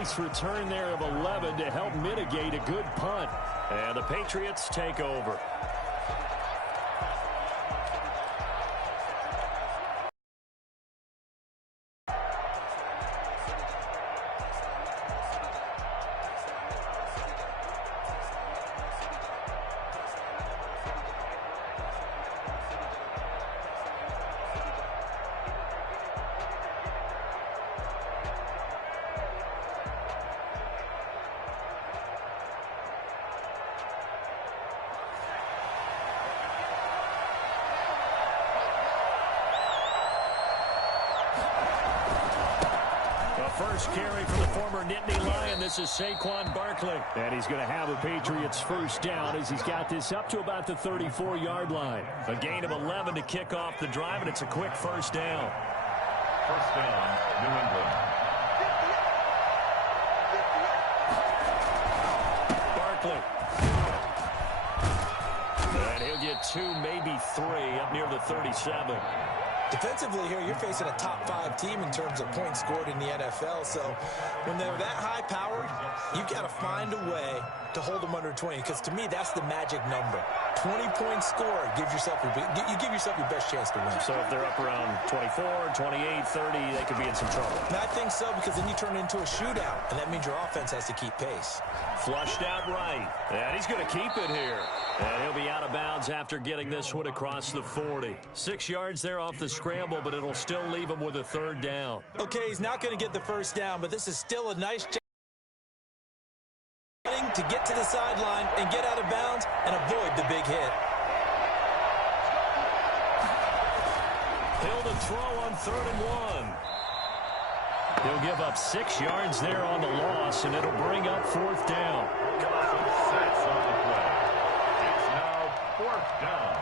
nice return there of 11 to help mitigate a good punt. And the Patriots take over. First carry for the former Nittany Lion. This is Saquon Barkley. And he's going to have a Patriots first down as he's got this up to about the 34-yard line. A gain of 11 to kick off the drive, and it's a quick first down. First down, New England. Barkley. And he'll get 2, maybe 3 up near the 37. Defensively here, you're facing a top-5 team in terms of points scored in the NFL. So when they're that high-powered, you got to find a way to hold them under 20. Because to me, that's the magic number. 20 points scored gives yourself you give yourself your best chance to win. So if they're up around 24, 28, 30, they could be in some trouble. And I think so, because then you turn it into a shootout, and that means your offense has to keep pace. Flushed out right. And he's going to keep it here. And he'll be out of bounds after getting this one across the 40. 6 yards there off the scramble, but it'll still leave him with a third down. Okay, he's not going to get the first down, but this is still a nice chance to get to the sideline and get out of bounds and avoid the big hit. Hill to throw on 3rd and 1. He'll give up 6 yards there on the loss, and it'll bring up 4th down. Sets on the play. It's now 4th down.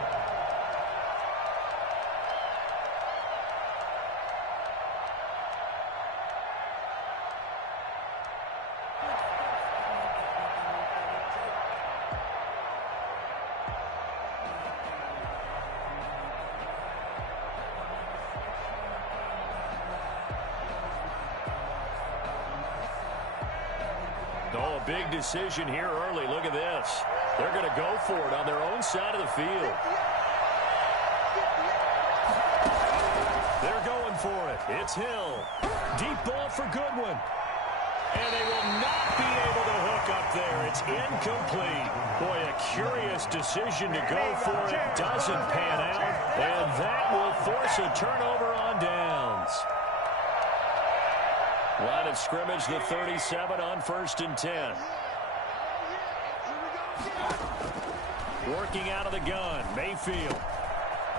Oh, big decision here early. Look at this. They're going to go for it on their own side of the field. They're going for it. It's Hill. Deep ball for Goodwin. And they will not be able to hook up there. It's incomplete. Boy, a curious decision to go for it. Doesn't pan out. And that will force a turnover on downs. Line of scrimmage, the 37 on 1st and 10. Working out of the gun, Mayfield.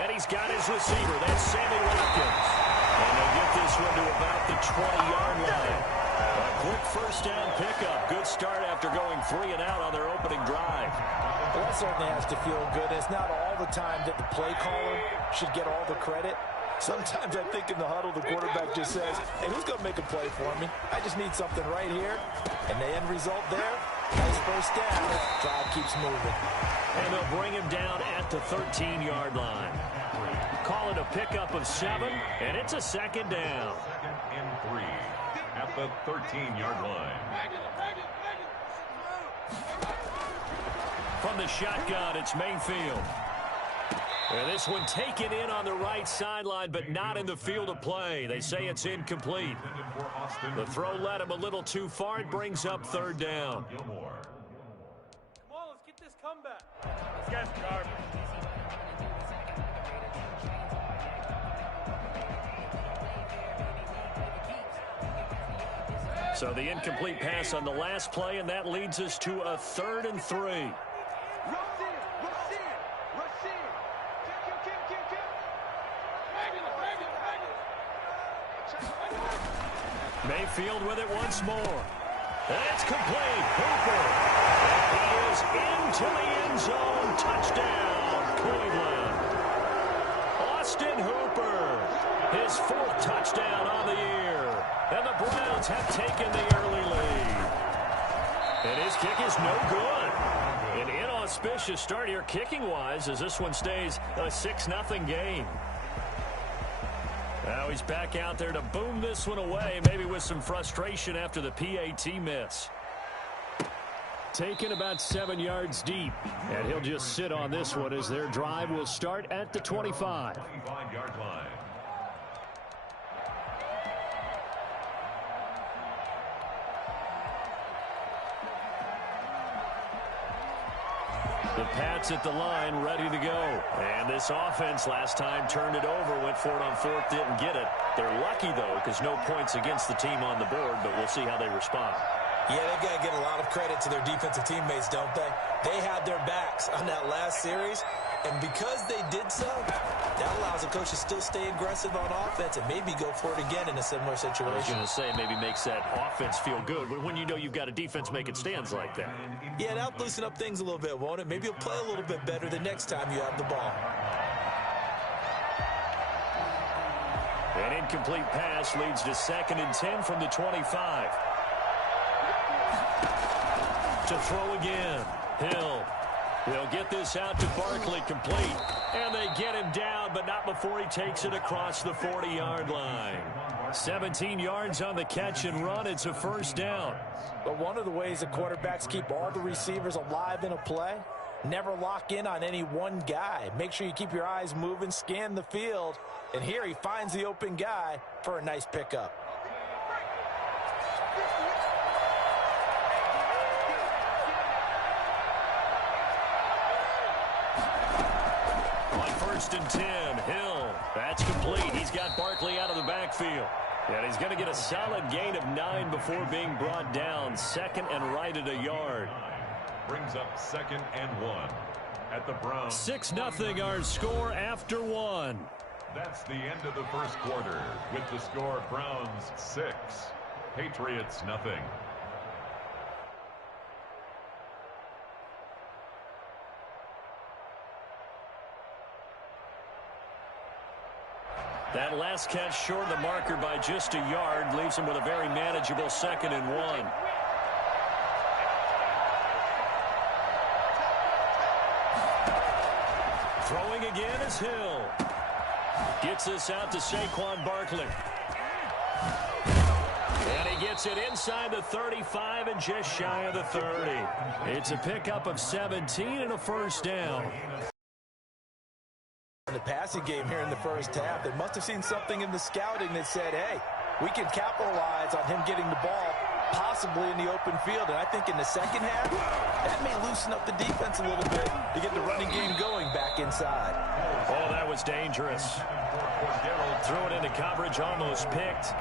And he's got his receiver. That's Sammy Watkins. And they'll get this one to about the 20-yard line. A quick first down pickup. Good start after going 3 and out on their opening drive. Well, that certainly has to feel good. It's not all the time that the play caller should get all the credit. Sometimes I think in the huddle, the quarterback just says, hey, who's going to make a play for me? I just need something right here. And the end result there, nice first down. Drive keeps moving. And they'll bring him down at the 13-yard line. Call it a pickup of 7, and it's a 2nd down. 2nd and 3 at the 13-yard line. From the shotgun, it's Mayfield. And this one taken in on the right sideline, but not in the field of play. They say it's incomplete. The throw led him a little too far. It brings up 3rd down. Come on, let's get this comeback. This guy's garbage. So the incomplete pass on the last play, and that leads us to a 3rd and 3. Mayfield with it once more. And it's complete. Hooper. And he is into the end zone. Touchdown, Cleveland. Austin Hooper. His 4th touchdown on the year. And the Browns have taken the early lead. And his kick is no good. An inauspicious start here kicking-wise as this one stays a 6-0 game. Now he's back out there to boom this one away, maybe with some frustration after the PAT miss. Taken about 7 yards deep, and he'll just sit on this one as their drive will start at the 25. 25-yard line. The Pats at the line, ready to go. And this offense last time turned it over, went for it on fourth, didn't get it. They're lucky, though, because no points against the team on the board, but we'll see how they respond. Yeah, they've got to give a lot of credit to their defensive teammates, don't they? They had their backs on that last series, and because they did so, that allows the coach to still stay aggressive on offense and maybe go for it again in a similar situation. I was going to say, maybe makes that offense feel good, but when you know you've got a defense making stands like that. Yeah, that'll loosen up things a little bit, won't it? Maybe you'll play a little bit better the next time you have the ball. An incomplete pass leads to 2nd and 10 from the 25. To throw again. Hill. They'll get this out to Barkley, complete. And they get him down, but not before he takes it across the 40-yard line. 17 yards on the catch and run. It's a first down. But one of the ways the quarterbacks keep all the receivers alive in a play, never lock in on any one guy. Make sure you keep your eyes moving, scan the field. And here he finds the open guy for a nice pickup. First and 10, Hill. That's complete. He's got Barkley out of the backfield. And he's going to get a solid gain of 9 before being brought down. 2nd and right at a yard. Brings up 2nd and 1 at the Browns. 6-0 our score after 1. That's the end of the first quarter with the score Browns 6, Patriots nothing. That last catch short of the marker by just a yard leaves him with a very manageable 2nd and 1. Throwing again is Hill. Gets this out to Saquon Barkley. And he gets it inside the 35 and just shy of the 30. It's a pickup of 17 and a first down. In the passing game here in the first half, they must have seen something in the scouting that said, hey, we can capitalize on him getting the ball possibly in the open field. And I think in the second half, that may loosen up the defense a little bit to get the running game going back inside. Oh, that was dangerous. Threw it into coverage, almost picked.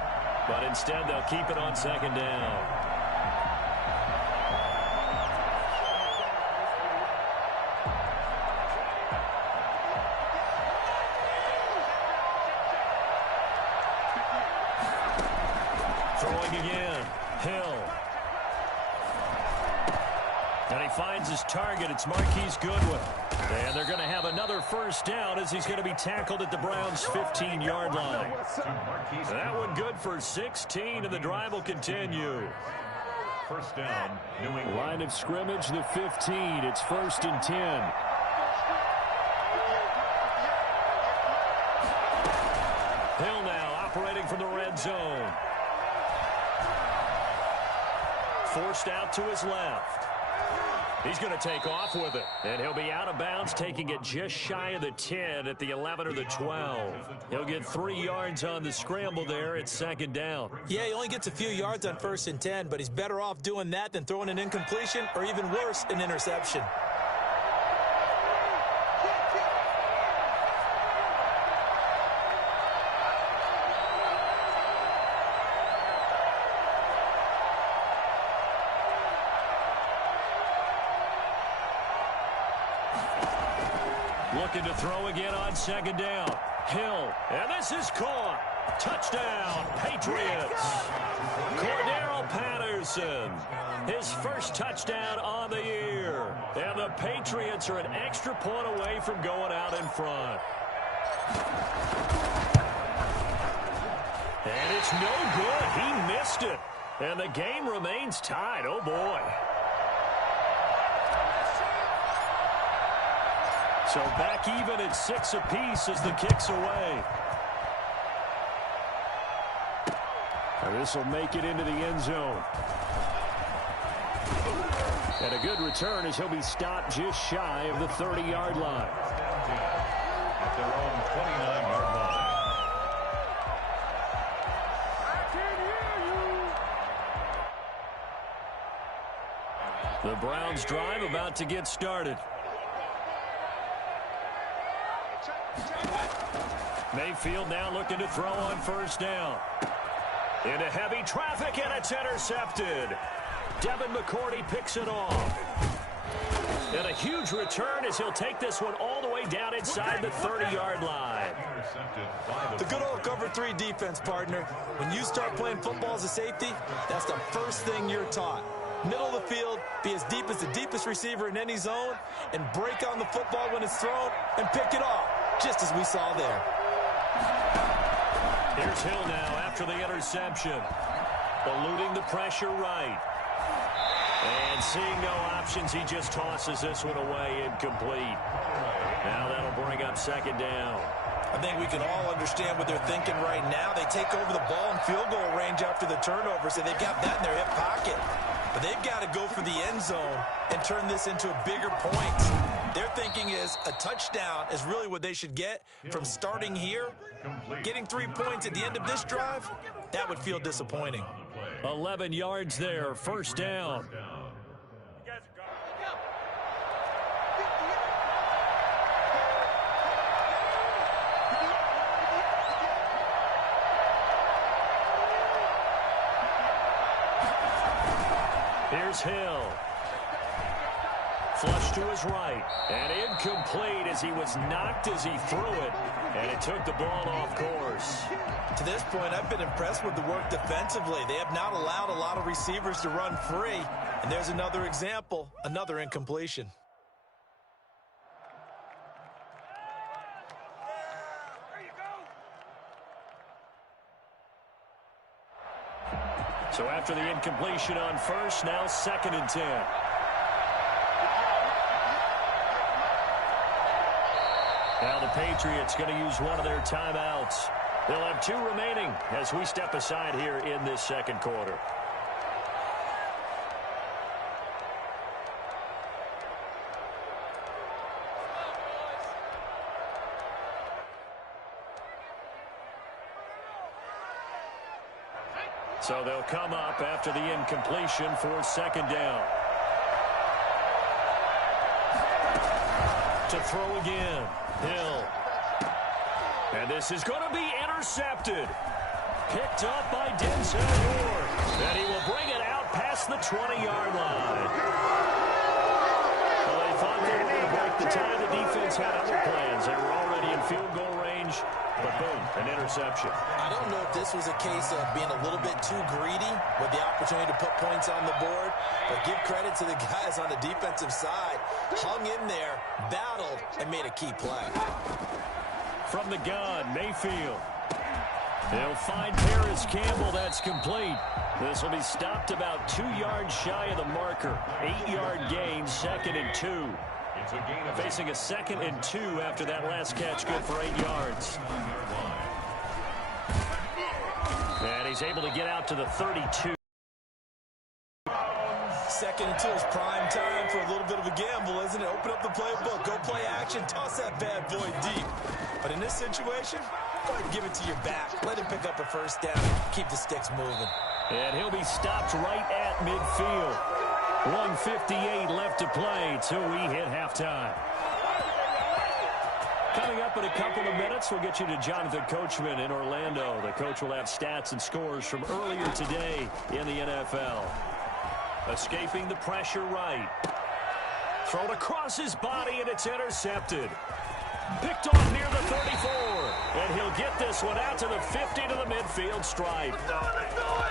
But instead, they'll keep it on 2nd down. Again, Hill. And he finds his target. It's Marquise Goodwin. And they're going to have another first down as he's going to be tackled at the Browns' 15-yard line. That one good for 16, and the drive will continue. First down, New England. Line of scrimmage, the 15. It's 1st and 10. Hill now operating from the red zone. Forced out to his left. He's going to take off with it. And he'll be out of bounds, taking it just shy of the 10 at the 11 or the 12. He'll get 3 yards on the scramble there at 2nd down. Yeah, he only gets a few yards on 1st and 10, but he's better off doing that than throwing an incompletion or even worse, an interception. Looking to throw again on 2nd down. Hill, and this is caught. Touchdown, Patriots. Cordero Patterson, his first touchdown on the year. And the Patriots are an extra point away from going out in front. And it's no good. He missed it. And the game remains tied. Oh, boy. So back even at 6 apiece as the kick's away. This will make it into the end zone. And a good return as he'll be stopped just shy of the 30-yard line. At their own 29-yard line. The Browns drive about to get started. Mayfield now looking to throw on first down. Into heavy traffic, and it's intercepted. Devin McCourty picks it off. And a huge return as he'll take this one all the way down inside the 30-yard line. The good old cover 3 defense, partner. When you start playing football as a safety, that's the first thing you're taught. Middle of the field, be as deep as the deepest receiver in any zone, and break on the football when it's thrown and pick it off, just as we saw there. Here's Hill now after the interception. Eluding the pressure right. And seeing no options, he just tosses this one away, incomplete. Now that'll bring up second down. I think we can all understand what they're thinking right now. They take over the ball in field goal range after the turnover, so they've got that in their hip pocket. But they've got to go for the end zone and turn this into a bigger point. Their thinking is a touchdown is really what they should get from starting here. Getting 3 points at the end of this drive, that would feel disappointing. 11 yards there, first down. Here's Hill. Flush to his right. And incomplete as he was knocked as he threw it. And it took the ball off course. To this point, I've been impressed with the work defensively. They have not allowed a lot of receivers to run free. And there's another example, another incompletion. So after the incompletion on first, now 2nd and 10. Now the Patriots going to use one of their timeouts. They'll have 2 remaining as we step aside here in this second quarter. So they'll come up after the incompletion for second down. To throw again, Hill. And this is going to be intercepted. Picked up by Denzel Ward. And he will bring it out past the 20-yard line. Well, they thought they were going to break the tie. The defense had other plans. They were already in field goal range. But boom, an interception. I don't know if this was a case of being a little bit too greedy with the opportunity to put points on the board, but give credit to the guys on the defensive side. Hung in there, battled, and made a key play. From the gun, Mayfield. They'll find Paris Campbell. That's complete. This will be stopped about 2 yards shy of the marker. 8-yard gain, 2nd and 2. Facing a 2nd and 2 after that last catch, good for 8 yards. And he's able to get out to the 32. 2nd and 2 is prime time for a little bit of a gamble, isn't it? Open up the playbook, go play action, toss that bad boy deep. But in this situation, go ahead and give it to your back. Let him pick up a first down, keep the sticks moving. And he'll be stopped right at midfield. 1:58 left to play till we hit halftime. Coming up in a couple of minutes, we'll get you to Jonathan Coachman in Orlando. The coach will have stats and scores from earlier today in the NFL. Escaping the pressure right. Thrown across his body, and it's intercepted. Picked off near the 34. And he'll get this one out to the 50 to the midfield stripe.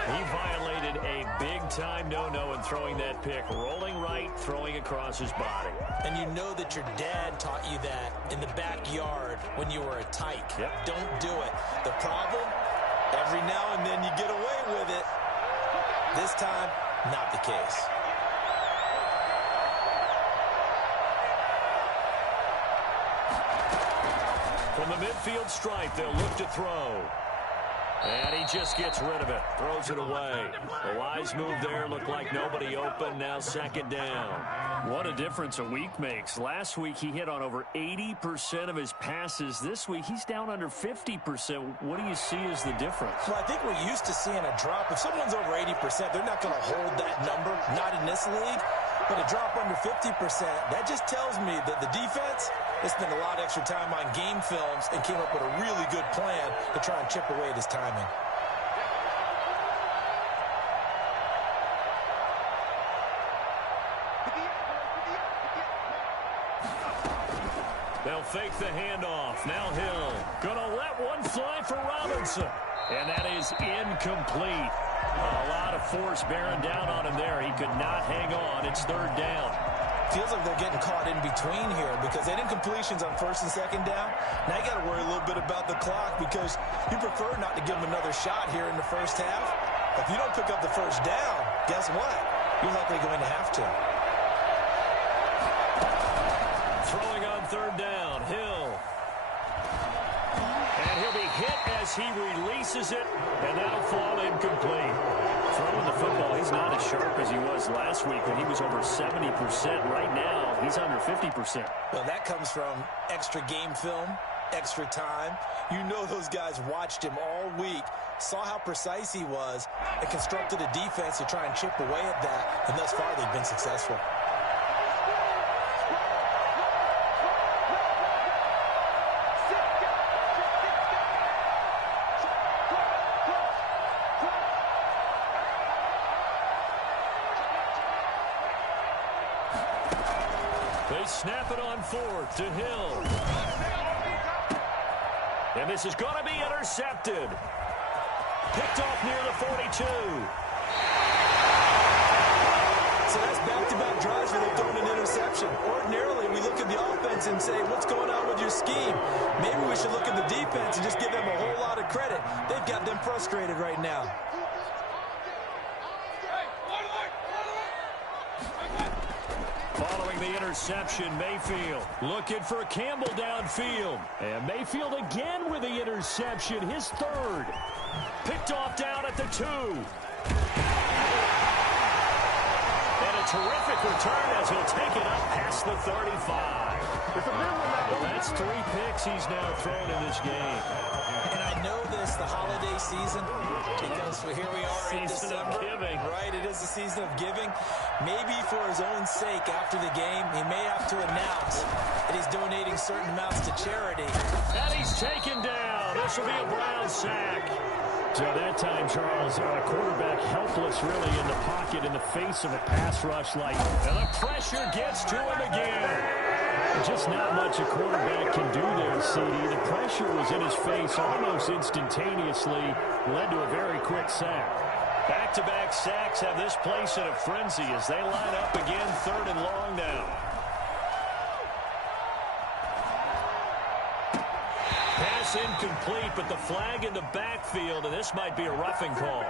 He violated a big-time no-no in throwing that pick. Rolling right, throwing across his body. And you know that your dad taught you that in the backyard when you were a tyke. Yep. Don't do it. The problem, every now and then you get away with it. This time, not the case. From the midfield stripe, they'll look to throw. And he just gets rid of it. Throws it away. The wise move there. Looked like nobody open. Now second down. What a difference a week makes. Last week he hit on over 80% of his passes. This week he's down under 50%. What do you see as the difference? Well, I think we're used to seeing a drop. If someone's over 80%, they're not going to hold that number. Not in this league. But a drop under 50%, that just tells me that the defense has spent a lot of extra time on game films and came up with a really good plan to try and chip away at his timing. They'll fake the handoff. Now Hill. Gonna let one fly for Robinson. And that is incomplete. A lot of force bearing down on him there. He could not hang on. It's third down. Feels like they're getting caught in between here because they did incompletions on first and second down. Now you got to worry a little bit about the clock because you prefer not to give them another shot here in the first half. If you don't pick up the first down, guess what? You're likely going to have to. Throwing on third down, Hill. And he'll be hit as he releases it, and that'll fall incomplete. Throwing the football, he's not as sharp as he was last week when he was over 70%. Right now, he's under 50%. Well, that comes from extra game film, extra time. You know those guys watched him all week, saw how precise he was, and constructed a defense to try and chip away at that, and thus far they've been successful. They snap it on fourth to Hill. And this is going to be intercepted. Picked off near the 42. So that's back-to-back drives where they've thrown an interception. Ordinarily, we look at the offense and say, what's going on with your scheme? Maybe we should look at the defense and just give them a whole lot of credit. They've got them frustrated right now. Following the interception, Mayfield looking for Campbell downfield. And Mayfield again with the interception, his third. Picked off down at the 2. And a terrific return as he'll take it up past the 35. Well, that's 3 picks he's now thrown in this game. And I know this, the holiday season, because here we are in December. Season of giving. Right, it is the season of giving. Maybe for his own sake after the game, he may have to announce that he's donating certain amounts to charity. And he's taken down. This will be a Brown sack. So that time, Charles, a quarterback helpless really in the pocket in the face of a pass rush like. And the pressure gets to him again. Just not much a quarterback can do there, CD. The pressure was in his face almost instantaneously, led to a very quick sack. Back-to-back sacks have this place in a frenzy as they line up again, third and long now. Pass incomplete, but the flag in the backfield, and this might be a roughing call.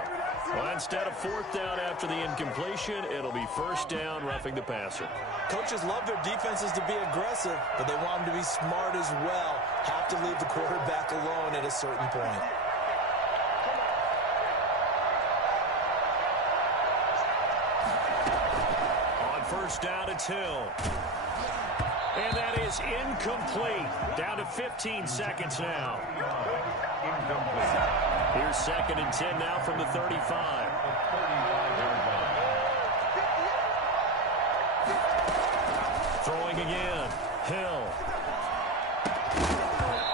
Well, instead of fourth down after the incompletion, it'll be first down, roughing the passer. Coaches love their defenses to be aggressive, but they want them to be smart as well. Have to leave the quarterback alone at a certain point. On first down, it's Hill. And that is incomplete. Down to 15 seconds now. Here's second and 10 now from the 35. Throwing again. Hill.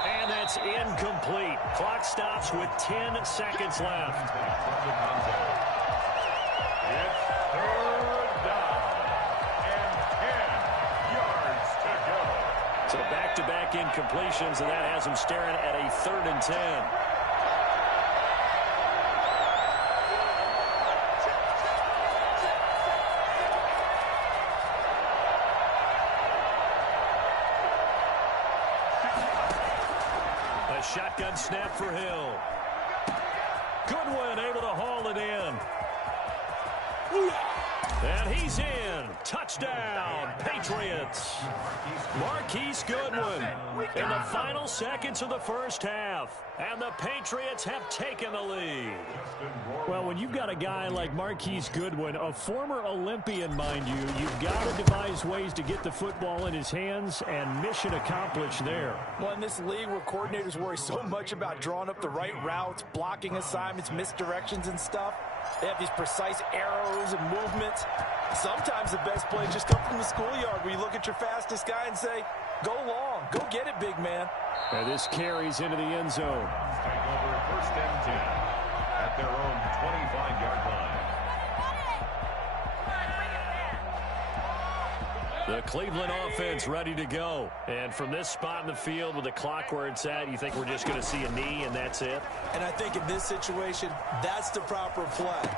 And that's incomplete. Clock stops with 10 seconds left. It's third down and 10 yards to go. So back-to-back incompletions, and that has him staring at a third and 10. A shotgun snap for Hill. Goodwin able to haul it in. And he's in. Touchdown, Patriots. Marquise Goodwin in the final seconds of the first half. And the Patriots have taken the lead. Well, when you've got a guy like Marquise Goodwin, a former Olympian, mind you, you've got to devise ways to get the football in his hands, and mission accomplished there. Well, in this league where coordinators worry so much about drawing up the right routes, blocking assignments, misdirections and stuff, they have these precise arrows and movements. Sometimes the best plays just come from the schoolyard where you look at your fastest guy and say, go long, go get it, big man. And this carries into the end zone. Take over first and 10 at their own 25-yard line. The Cleveland offense ready to go. And from this spot in the field with the clock where it's at, you think we're just going to see a knee and that's it? And I think in this situation, that's the proper play.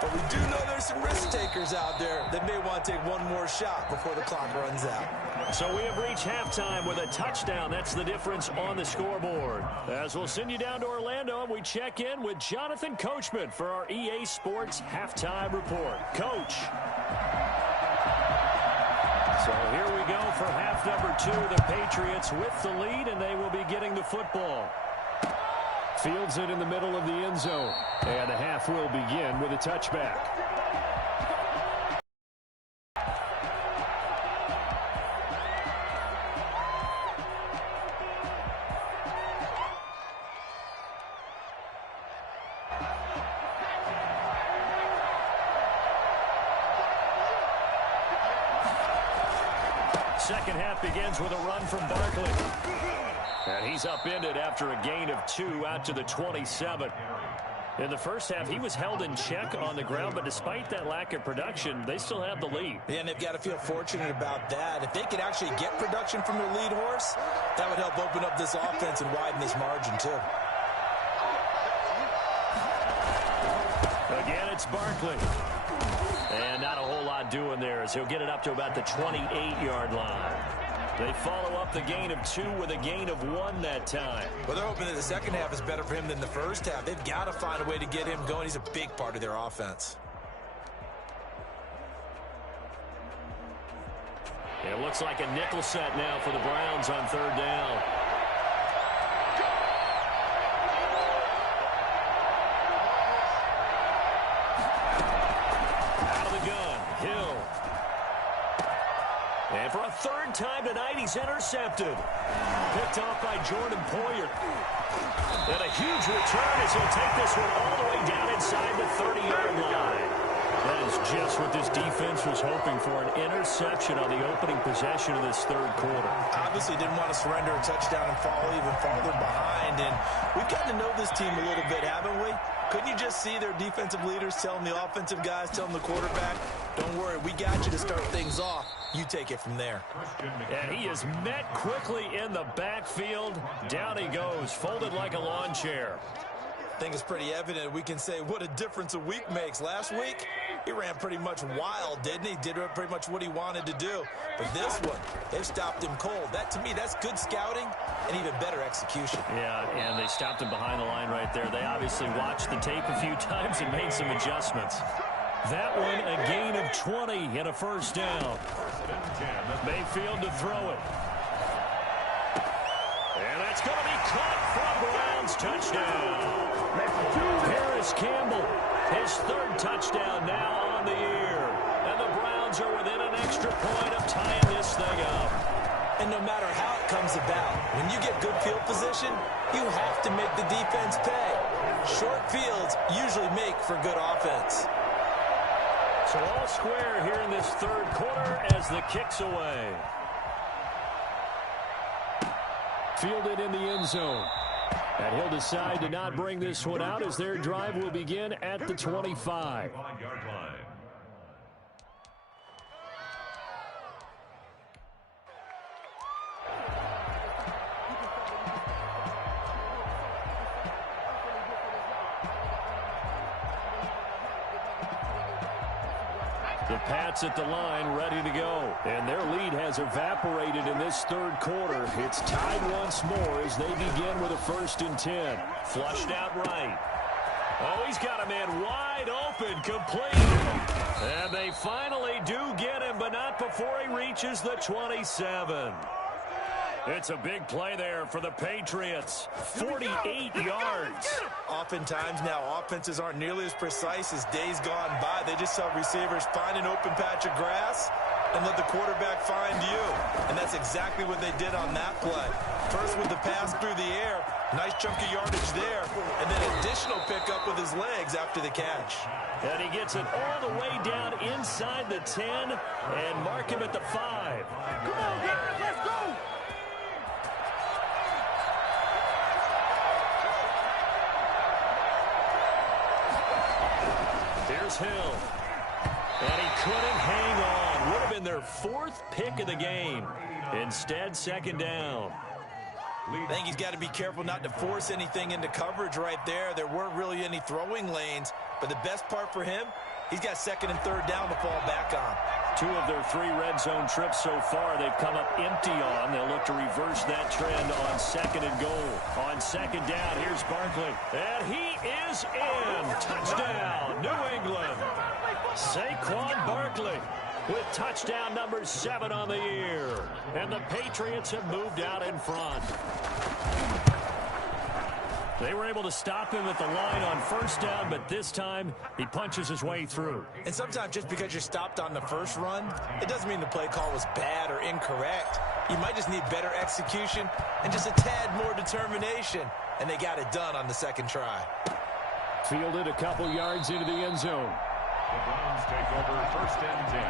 But we do know there's some risk takers out there that may want to take one more shot before the clock runs out. So we have reached halftime with a touchdown. That's the difference on the scoreboard. As we'll send you down to Orlando, and we check in with Jonathan Coachman for our EA Sports Halftime Report. Coach. So here we go for half number 2. The Patriots with the lead, and they will be getting the football. Fields it in the middle of the end zone. And the half will begin with a touchback. Second half begins with a run from Barkley. And he's upended after a gain of 2 out to the 27. In the first half, he was held in check on the ground, but despite that lack of production, they still have the lead. Yeah, and they've got to feel fortunate about that. If they could actually get production from their lead horse, that would help open up this offense and widen this margin, too. Again, it's Barkley. And not a whole lot doing there as he'll get it up to about the 28-yard line. They follow up the gain of 2 with a gain of 1 that time. Well, they're hoping that the second half is better for him than the first half. They've got to find a way to get him going. He's a big part of their offense. It looks like a nickel set now for the Browns on third down. Out of the gun, Hill. And for a third time tonight, he's intercepted. Picked off by Jordan Poyer. And a huge return as he'll take this one all the way down inside the 30-yard line. That is just what this defense was hoping for, an interception on the opening possession of this third quarter. Obviously didn't want to surrender a touchdown and fall even farther behind. And we've gotten to know this team a little bit, haven't we? Couldn't you just see their defensive leaders telling the offensive guys, telling the quarterback, don't worry, we got you to start things off. You take it from there. And he is met quickly in the backfield. Down he goes, folded like a lawn chair. I think it's pretty evident. We can say what a difference a week makes. Last week, he ran pretty much wild, didn't he? Did pretty much what he wanted to do. But this one, they've stopped him cold. That, to me, that's good scouting and even better execution. Yeah, and they stopped him behind the line right there. They obviously watched the tape a few times and made some adjustments. That one, a gain of 20 and a first down. Mayfield to throw it. And that's going to be caught for a Browns touchdown. Harris Campbell, his third touchdown now on the year. And the Browns are within an extra point of tying this thing up. And no matter how it comes about, when you get good field position, you have to make the defense pay. Short fields usually make for good offense. So all square here in this third quarter as the kick's away. Fielded in the end zone. And he'll decide to not bring this one out as their drive will begin at the 25. The Pats at the line, ready to go. And their lead has evaporated in this third quarter. It's tied once more as they begin with a 1st and 10. Flushed out right. Oh, he's got a man wide open, complete. And they finally do get him, but not before he reaches the 27. It's a big play there for the Patriots. 48 yards. Oftentimes now, offenses aren't nearly as precise as days gone by. They just saw receivers find an open patch of grass and let the quarterback find you. And that's exactly what they did on that play. First with the pass through the air, nice chunk of yardage there, and then additional pickup with his legs after the catch. And he gets it all the way down inside the 10 and mark him at the 5. Come on, guys, let's go! Here's Hill. And he couldn't hang on. Would have been their 4th pick of the game. Instead, second down. I think he's got to be careful not to force anything into coverage right there. There weren't really any throwing lanes. But the best part for him, he's got second and third down to fall back on. 2 of their 3 red zone trips so far they've come up empty on. They'll look to reverse that trend on second and goal. On second down, here's Barkley. And he is in. Touchdown, New England. Saquon Barkley with touchdown number 7 on the year. And the Patriots have moved out in front. They were able to stop him at the line on first down, but this time he punches his way through. And sometimes just because you're stopped on the first run, it doesn't mean the play call was bad or incorrect. You might just need better execution and just a tad more determination. And they got it done on the second try. Fielded a couple yards into the end zone. The Browns take over first and 10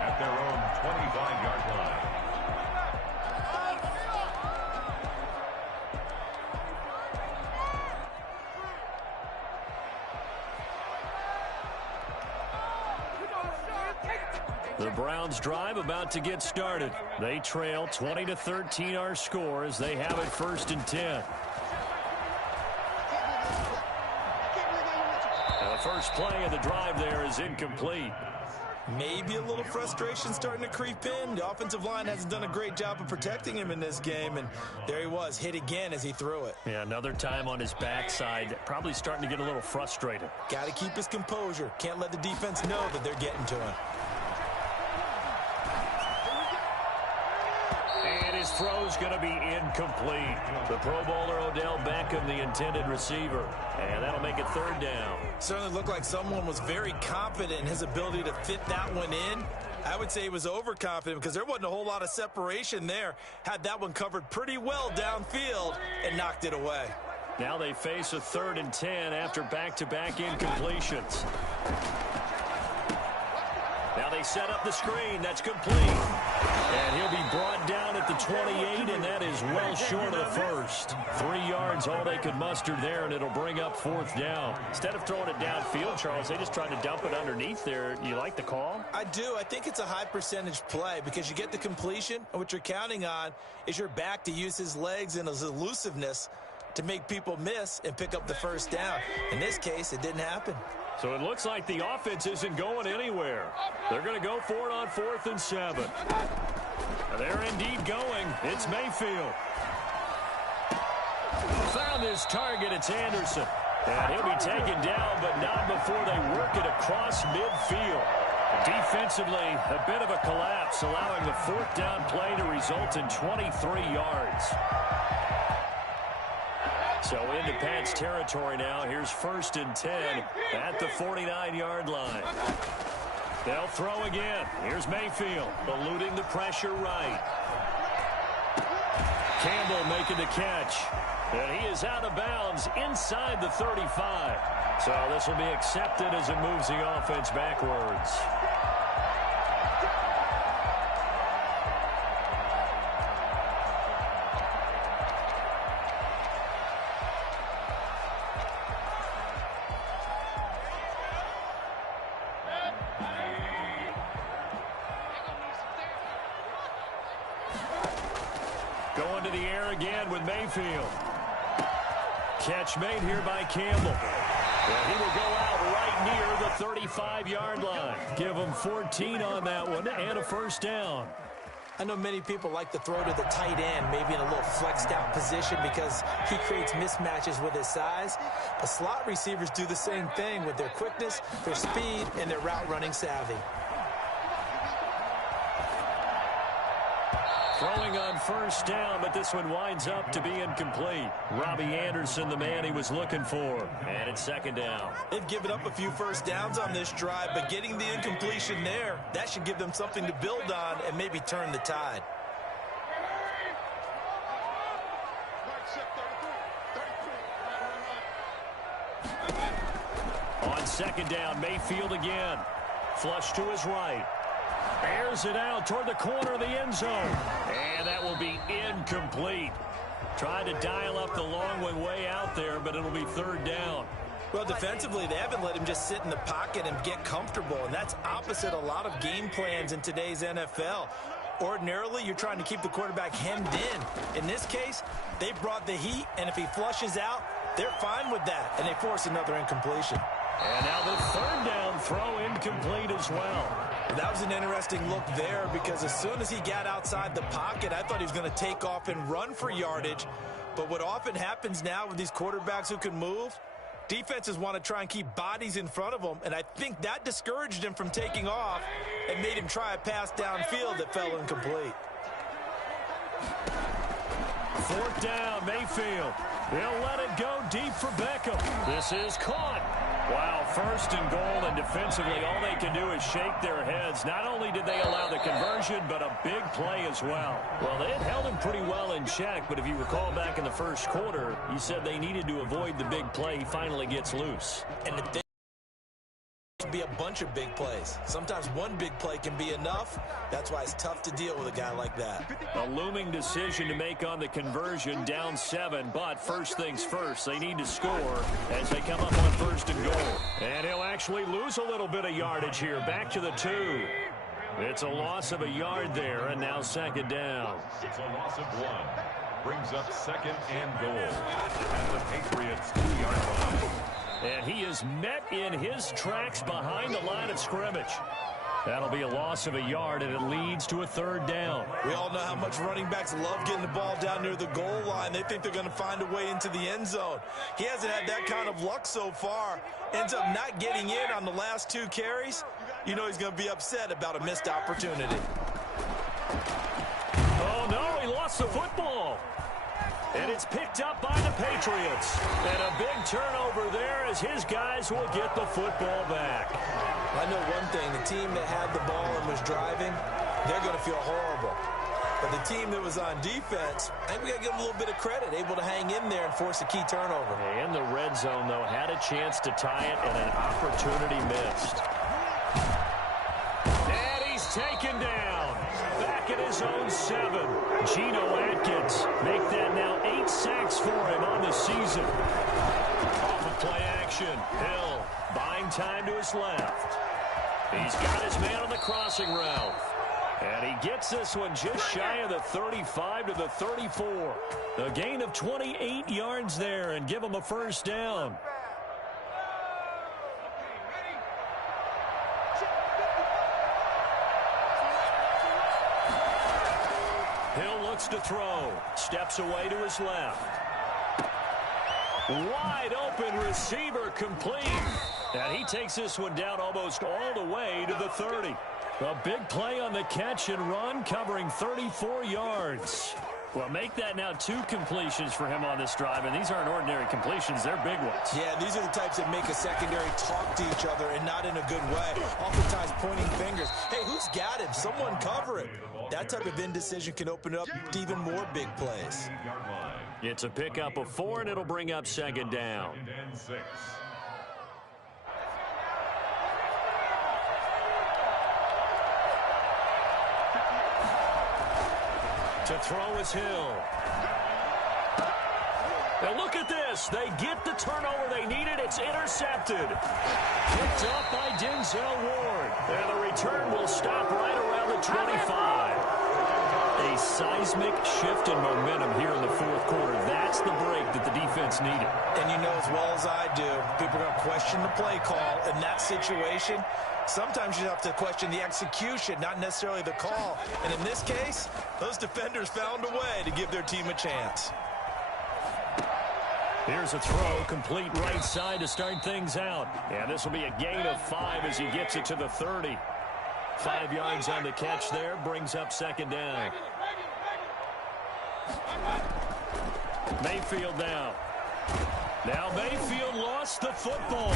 at their own 25-yard line. The Browns drive about to get started. They trail 20-13 our score as they have it first and 10. Now the first play of the drive there is incomplete. Maybe a little frustration starting to creep in. The offensive line hasn't done a great job of protecting him in this game, and there he was, hit again as he threw it. Yeah, another time on his backside, probably starting to get a little frustrated. Got to keep his composure. Can't let the defense know that they're getting to him. And his throw's going to be incomplete. The Pro Bowler Odell Beckham, the intended receiver. And that'll make it third down. Certainly looked like someone was very confident in his ability to fit that one in. I would say he was overconfident because there wasn't a whole lot of separation there. Had that one covered pretty well downfield and knocked it away. Now they face a 3rd and 10 after back-to-back incompletions. Now they set up the screen. That's complete. And he'll be brought down at the 28, and that is well short of the first. 3 yards, all they could muster there, and it'll bring up 4th down. Instead of throwing it downfield, Charles, they just tried to dump it underneath there. You like the call? I do. I think it's a high percentage play because you get the completion, and what you're counting on is your back to use his legs and his elusiveness to make people miss and pick up the first down. In this case, it didn't happen. So it looks like the offense isn't going anywhere. They're going to go for it on 4th and 7. They're indeed going. It's Mayfield. Found his target. It's Anderson. And he'll be taken down, but not before they work it across midfield. Defensively, a bit of a collapse, allowing the 4th down play to result in 23 yards. So into Pat's territory now. Here's 1st and 10 at the 49-yard line. They'll throw again. Here's Mayfield, eluding the pressure right. Campbell making the catch. And he is out of bounds inside the 35. So this will be accepted as it moves the offense backwards. Going to the air again with Mayfield. Catch made here by Campbell. Well, he will go out right near the 35-yard line. Give him 14 on that one and a first down. I know many people like to throw to the tight end, maybe in a little flexed out position because he creates mismatches with his size. But slot receivers do the same thing with their quickness, their speed, and their route running savvy. Throwing on first down, but this one winds up to be incomplete. Robbie Anderson, the man he was looking for. And it's second down. They've given up a few first downs on this drive, but getting the incompletion there, that should give them something to build on and maybe turn the tide. On second down, Mayfield again. Flush to his right. Airs it out toward the corner of the end zone. And that will be incomplete. Trying to dial up the long one way out there, but it'll be third down. Well, defensively, they haven't let him just sit in the pocket and get comfortable, and that's opposite a lot of game plans in today's NFL. Ordinarily, you're trying to keep the quarterback hemmed in. In this case, they brought the heat, and if he flushes out, they're fine with that, and they force another incompletion. And now the third down throw incomplete as well. That was an interesting look there because as soon as he got outside the pocket, I thought he was going to take off and run for yardage. But what often happens now with these quarterbacks who can move, defenses want to try and keep bodies in front of them, and I think that discouraged him from taking off and made him try a pass downfield that fell incomplete. Fourth down, Mayfield. They'll let it go deep for Beckham. This is caught. Wow, first and goal, and defensively all they can do is shake their heads. Not only did they allow the conversion, but a big play as well. Well, they had held him pretty well in check, but if you recall back in the first quarter, you said they needed to avoid the big play. He finally gets loose. And the thing can be a bunch of big plays. Sometimes one big play can be enough. That's why it's tough to deal with a guy like that. A looming decision to make on the conversion, down 7, but first things first, they need to score as they come up on first and goal. And he'll actually lose a little bit of yardage here, back to the 2. It's a loss of a yard there, and now second down. It's a loss of 1. Brings up second and goal at the Patriots' 2-yard line. And he is met in his tracks behind the line of scrimmage. That'll be a loss of a yard, and it leads to a third down. We all know how much running backs love getting the ball down near the goal line. They think they're going to find a way into the end zone. He hasn't had that kind of luck so far. Ends up not getting in on the last 2 carries. You know he's going to be upset about a missed opportunity. Oh, no, he lost the football. And it's picked up by the Patriots. And a big turnover there as his guys will get the football back. I know one thing. The team that had the ball and was driving, they're going to feel horrible. But the team that was on defense, I think we got to give them a little bit of credit, able to hang in there and force a key turnover. And the red zone, though, had a chance to tie it and an opportunity missed. And he's taken down. Back at his own 7. Geno Atkins make that now 8 sacks for him on the season. Off of play action. Hill buying time to his left. He's got his man on the crossing route. And he gets this one just shy of the 35 to the 34. A gain of 28 yards there and give him a first down. Hill looks to throw. Steps away to his left. Wide open receiver complete. And he takes this one down almost all the way to the 30. A big play on the catch and run, covering 34 yards. Well, make that now 2 completions for him on this drive, and these aren't ordinary completions. They're big ones. Yeah, these are the types that make a secondary talk to each other and not in a good way. Oftentimes pointing fingers. Hey, who's got him? Someone cover it. That type of indecision can open up to even more big plays. It's a pickup of 4, and it'll bring up second down. Second and 6. To throw is Hill. Now look at this. They get the turnover they needed. It's intercepted. Picked up by Denzel Ward. And the return will stop right around the 25. A seismic shift in momentum here in the fourth quarter. That's the break that the defense needed. And you know as well as I do, people are going to question the play call in that situation. Sometimes you have to question the execution, not necessarily the call. And in this case, those defenders found a way to give their team a chance. Here's a throw, complete right side to start things out. And this will be a gain of 5 as he gets it to the 30. 5 yards on the catch there, brings up second down. Mayfield now. Now Mayfield lost the football.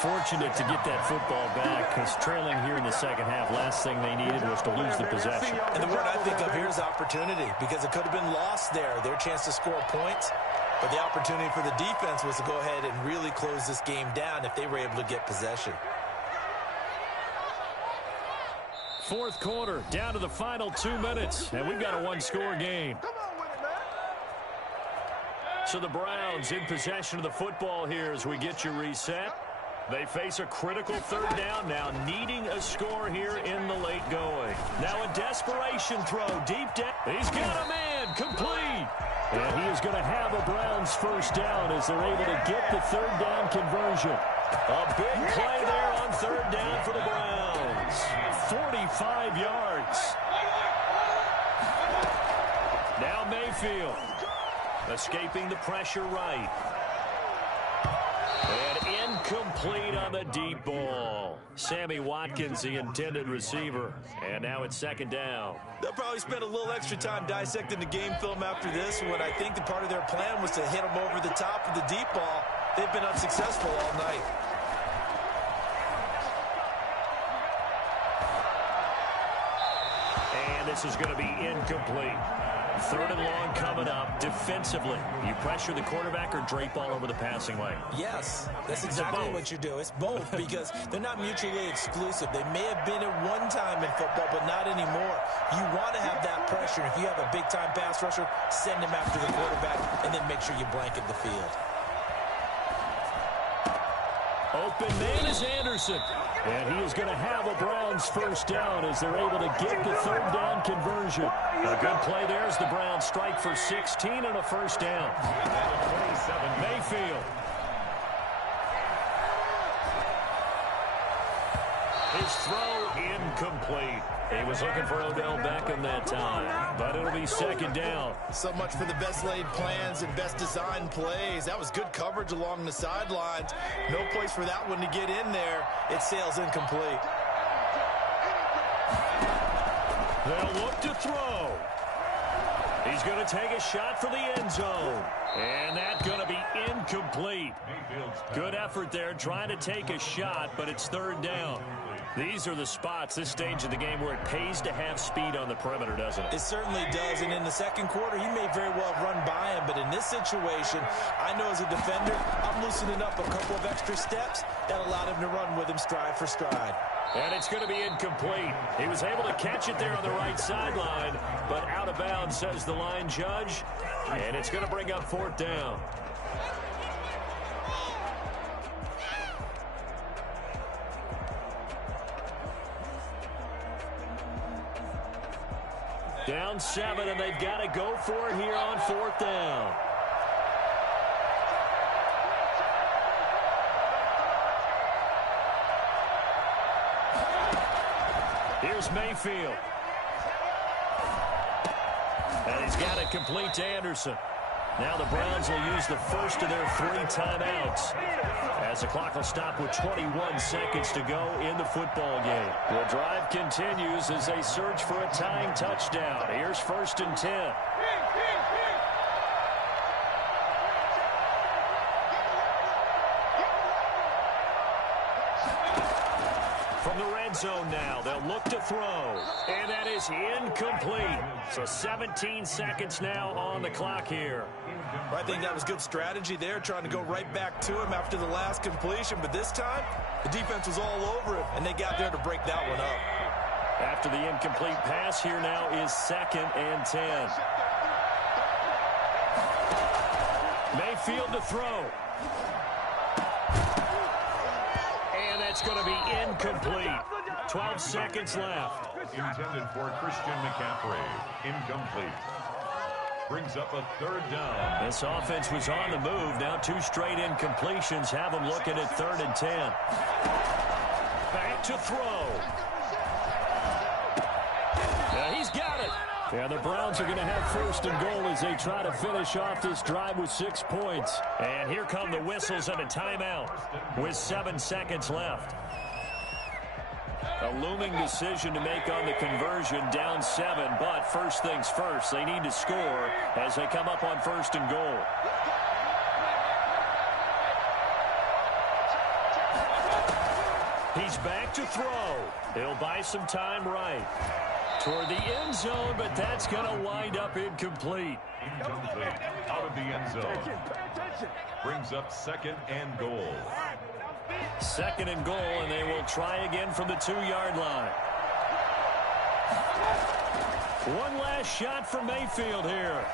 Fortunate to get that football back because trailing here in the second half, last thing they needed was to lose the possession. And the word I think of here is opportunity, because it could have been lost there, their chance to score points. But the opportunity for the defense was to go ahead and really close this game down if they were able to get possession. Fourth quarter, down to the final 2 minutes, and we've got a one-score game. So the Browns in possession of the football here as we get you reset. They face a critical third down now, needing a score here in the late going. Now a desperation throw deep down. He's got a man, complete. And he is going to have a Browns first down as they're able to get the third down conversion. A big play there on third down for the Browns. 45 yards. Now Mayfield. Escaping the pressure right. And incomplete on the deep ball. Sammy Watkins, the intended receiver. And now it's second down. They'll probably spend a little extra time dissecting the game film after this, when I think that part of their plan was to hit them over the top of the deep ball. They've been unsuccessful all night. And this is going to be incomplete. Third and long coming up. Defensively, you pressure the quarterback or drape all over the passing lane? Yes, that's exactly what you do. It's both, because they're not mutually exclusive. They may have been at one time in football, but not anymore. You want to have that pressure. If you have a big-time pass rusher, send him after the quarterback, and then make sure you blanket the field. Open man is Anderson. And he is going to have a Browns first down as they're able to get the third down conversion. A good play there as the Browns strike for 16 and a first down. Mayfield. His throw incomplete. He was looking for Odell Beckham that time, but it'll be second down. So much for the best laid plans and best designed plays. That was good coverage along the sidelines. No place for that one to get in there. It sails incomplete. They'll look to throw. He's going to take a shot for the end zone. And that's going to be incomplete. Good effort there trying to take a shot, but it's third down. These are the spots, this stage of the game, where it pays to have speed on the perimeter, doesn't it? It certainly does, and in the second quarter, he may very well run by him, but in this situation, I know as a defender, I'm loosening up a couple of extra steps that allowed him to run with him stride for stride. And it's going to be incomplete. He was able to catch it there on the right sideline, but out of bounds, says the line judge, and it's going to bring up fourth down. Down 7, and they've got to go for it here on fourth down. Here's Mayfield. And he's got it complete to Anderson. Now the Browns will use the first of their 3 timeouts as the clock will stop with 21 seconds to go in the football game. The drive continues as they search for a tying touchdown. Here's 1st and 10. From the red zone now, they'll look to throw. And that is incomplete. So 17 seconds now on the clock here. I think that was good strategy there, trying to go right back to him after the last completion. But this time, the defense was all over him, and they got there to break that one up. After the incomplete pass, here now is 2nd and 10. Mayfield to throw. And that's going to be incomplete. 12 seconds left. Intended for Christian McCaffrey. Incomplete. brings up a third down. This offense was on the move. Now 2 straight incompletions have them looking at 3rd and 10. Back to throw. He's got it. Yeah, the Browns are going to have 1st and goal as they try to finish off this drive with 6 points. And here come the whistles and a timeout with 7 seconds left. A looming decision to make on the conversion, down 7, but first things first, they need to score as they come up on 1st and goal. He's back to throw. He'll buy some time right toward the end zone, but that's going to wind up incomplete. Incomplete. Out of the end zone. Brings up 2nd and goal. 2nd and goal, and they will try again from the 2-yard line. One last shot from Mayfield here.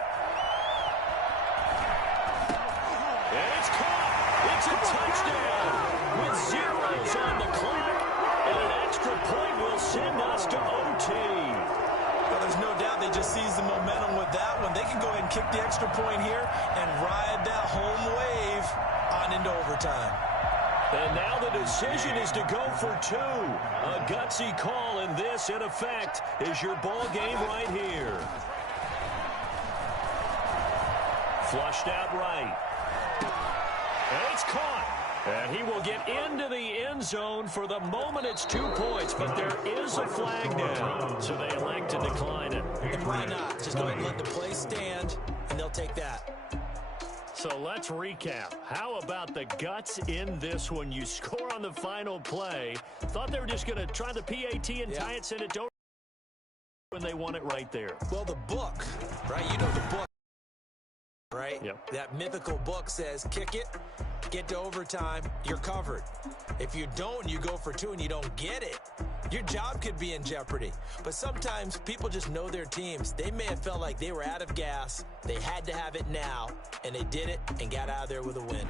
And it's caught. It's a touchdown with zeros on the clock, and an extra point will send us to OT. Well, there's no doubt they just seized the momentum with that one. They can go ahead and kick the extra point here and ride that home wave on into overtime. And now the decision is to go for 2. A gutsy call, and this, in effect, is your ball game right here. Flushed out right. And it's caught. And he will get into the end zone. For the moment, it's 2 points, but there is a flag down, so they elect to decline it. And why not? Just go ahead and let the play stand, and they'll take that. So let's recap. How about the guts in this one? You score on the final play. Thought they were just going to try the PAT and tie it, send it to when they won it right there. Well, the book, right? You know the book, right? Yep. That mythical book says kick it, get to overtime, you're covered. If you don't, you go for 2 and you don't get it, your job could be in jeopardy. But sometimes people just know their teams. They may have felt like they were out of gas. They had to have it now, and they did it and got out of there with a win.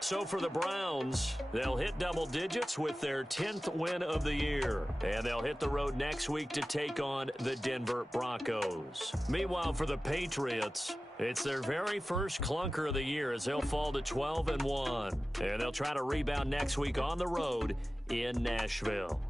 So for the Browns, they'll hit double digits with their 10th win of the year. And they'll hit the road next week to take on the Denver Broncos. Meanwhile, for the Patriots, it's their very first clunker of the year as they'll fall to 12-1. And they'll try to rebound next week on the road in Nashville.